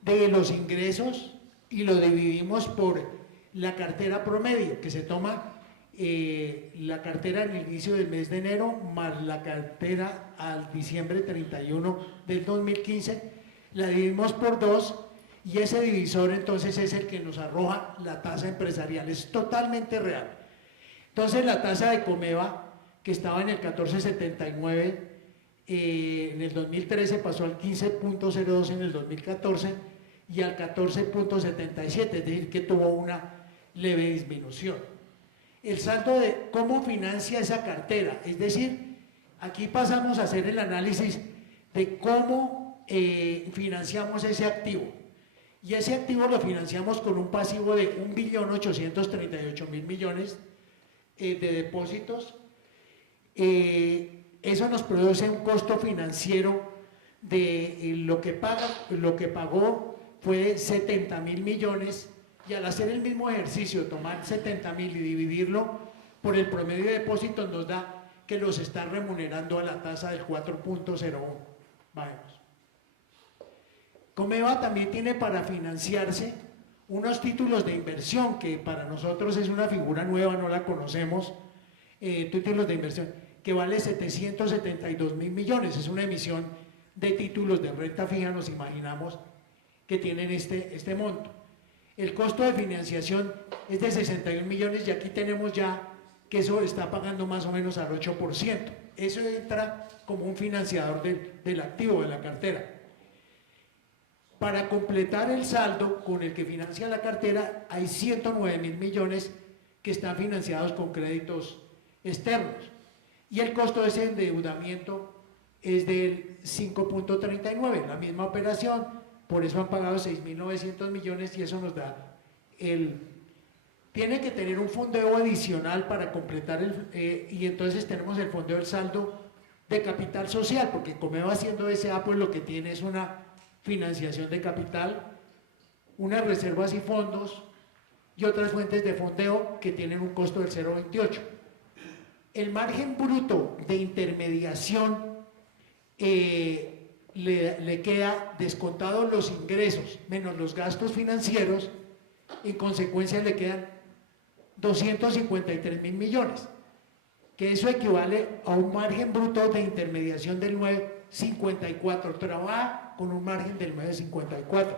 de los ingresos y lo dividimos por la cartera promedio, que se toma la cartera en el inicio del mes de enero más la cartera al diciembre 31 del 2015, la dividimos por 2 y ese divisor entonces es el que nos arroja la tasa empresarial, es totalmente real. Entonces la tasa de Comeva, que estaba en el 14.79 en el 2013, pasó al 15.02 en el 2014 y al 14.77, es decir, que tuvo una leve disminución. El saldo de cómo financia esa cartera, es decir, aquí pasamos a hacer el análisis de cómo financiamos ese activo. Y ese activo lo financiamos con un pasivo de 1.838.000 millones de depósitos. Eso nos produce un costo financiero de lo que pagó fue 70.000 millones, y al hacer el mismo ejercicio, tomar 70.000 y dividirlo por el promedio de depósitos, nos da que los está remunerando a la tasa del 4.01. Vamos. Comeva también tiene para financiarse unos títulos de inversión, que para nosotros es una figura nueva, no la conocemos, títulos de inversión, que vale 772.000 millones, es una emisión de títulos de renta fija, nos imaginamos, que tienen este monto. El costo de financiación es de 61 millones y aquí tenemos ya que eso está pagando más o menos al 8%. Eso entra como un financiador del activo, de la cartera. Para completar el saldo con el que financia la cartera, hay 109.000 millones que están financiados con créditos externos. Y el costo de ese endeudamiento es del 5.39, la misma operación. Por eso han pagado 6.900 millones y eso nos da tiene que tener un fondeo adicional para completar y entonces tenemos el fondeo del saldo de capital social, porque Comeva haciendo SA, pues lo que tiene es una financiación de capital, unas reservas y fondos y otras fuentes de fondeo que tienen un costo del 0.28. El margen bruto de intermediación le queda descontado los ingresos menos los gastos financieros, en consecuencia le quedan 253.000 millones, que eso equivale a un margen bruto de intermediación del 9.54, trabaja con un margen del 9.54.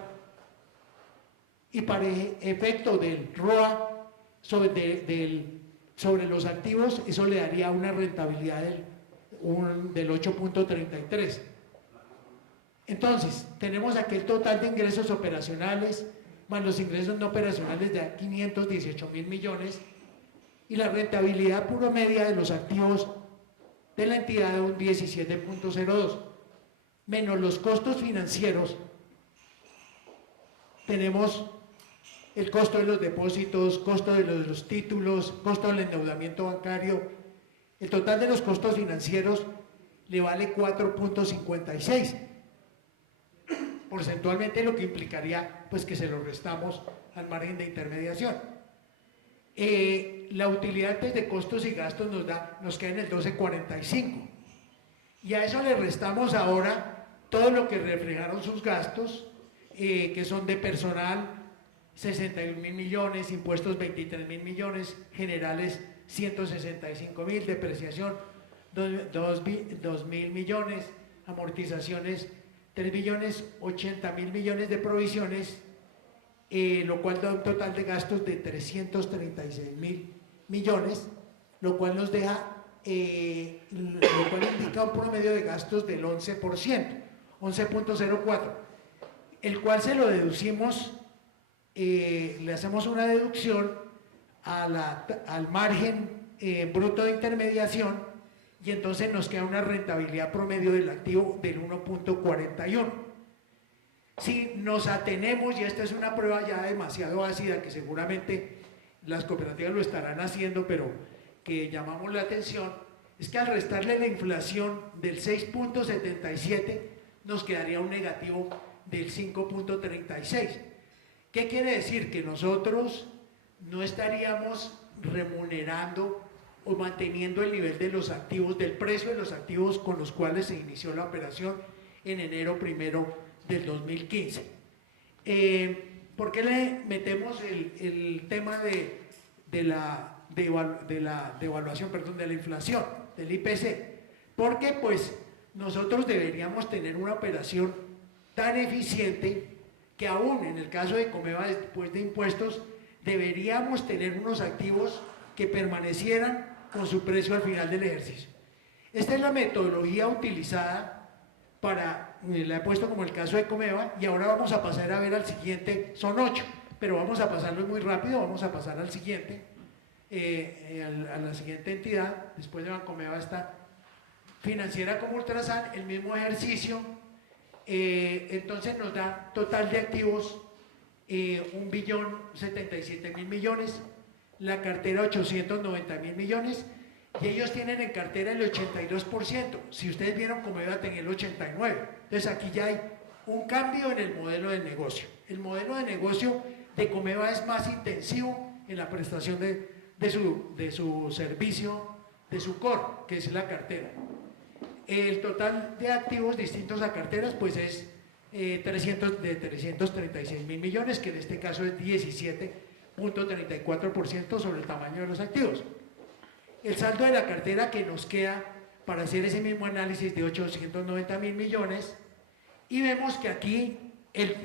Y para efecto del ROA sobre los activos, eso le daría una rentabilidad del 8.33. Entonces, tenemos aquel total de ingresos operacionales, más los ingresos no operacionales de 518.000 millones, y la rentabilidad puro media de los activos de la entidad de un 17.02, menos los costos financieros, tenemos el costo de los depósitos, costo de los títulos, costo del endeudamiento bancario. El total de los costos financieros le vale 4.56, porcentualmente, lo que implicaría pues que se lo restamos al margen de intermediación. La utilidad antes de costos y gastos nos queda en el 12.45. y a eso le restamos ahora todo lo que reflejaron sus gastos, que son de personal 61.000 millones, impuestos 23.000 millones, generales 165.000, depreciación 2.000 millones, amortizaciones 3.080.000 millones de provisiones, lo cual da un total de gastos de 336.000 millones, lo cual nos deja, lo cual indica un promedio de gastos del 11%, 11.04, el cual se lo deducimos, le hacemos una deducción al margen bruto de intermediación, y entonces nos queda una rentabilidad promedio del activo del 1.41. Si nos atenemos, y esta es una prueba ya demasiado ácida, que seguramente las cooperativas lo estarán haciendo, pero que llamamos la atención, es que al restarle la inflación del 6.77 nos quedaría un negativo del 5.36. ¿Qué quiere decir? Que nosotros no estaríamos remunerando o manteniendo el nivel de los activos, del precio de los activos con los cuales se inició la operación en enero 1 del 2015. ¿Por qué le metemos el tema de la devaluación, perdón, de la inflación, del IPC? Porque pues nosotros deberíamos tener una operación tan eficiente que aún en el caso de Comeva, después de impuestos, deberíamos tener unos activos que permanecieran con su precio al final del ejercicio. Esta es la metodología utilizada para, la he puesto como el caso de Comeva, y ahora vamos a pasar a ver al siguiente, son 8, pero vamos a pasarlo muy rápido, vamos a pasar al siguiente, a la siguiente entidad. Después de Bancomeva está Financiera como Ultrasan, el mismo ejercicio, entonces nos da total de activos 1.077.000 millones, la cartera 890.000 millones, y ellos tienen en cartera el 82%. Si ustedes vieron, Comeva tenía el 89%. Entonces aquí ya hay un cambio en el modelo de negocio. El modelo de negocio de Comeva es más intensivo en la prestación de su servicio, de su core, que es la cartera. El total de activos distintos a carteras pues es 336.000 millones, que en este caso es 17.34% sobre el tamaño de los activos. El saldo de la cartera que nos queda para hacer ese mismo análisis de 890.000 millones, y vemos que aquí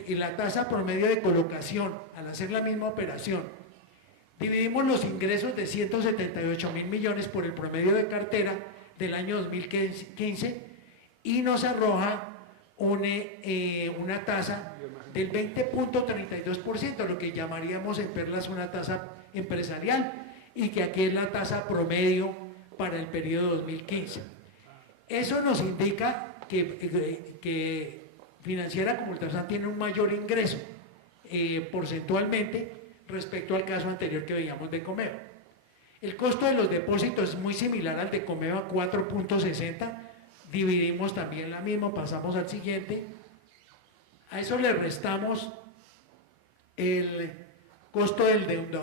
la tasa promedio de colocación al hacer la misma operación, dividimos los ingresos de 178.000 millones por el promedio de cartera del año 2015 y nos arroja una tasa del 20.32%, lo que llamaríamos en perlas una tasa empresarial, y que aquí es la tasa promedio para el periodo 2015. Eso nos indica que Financiera como Ultrasan tiene un mayor ingreso porcentualmente respecto al caso anterior que veíamos de Comeva. El costo de los depósitos es muy similar al de Comeva, 4.60, dividimos también la misma, pasamos al siguiente. A eso le restamos el costo del deudor.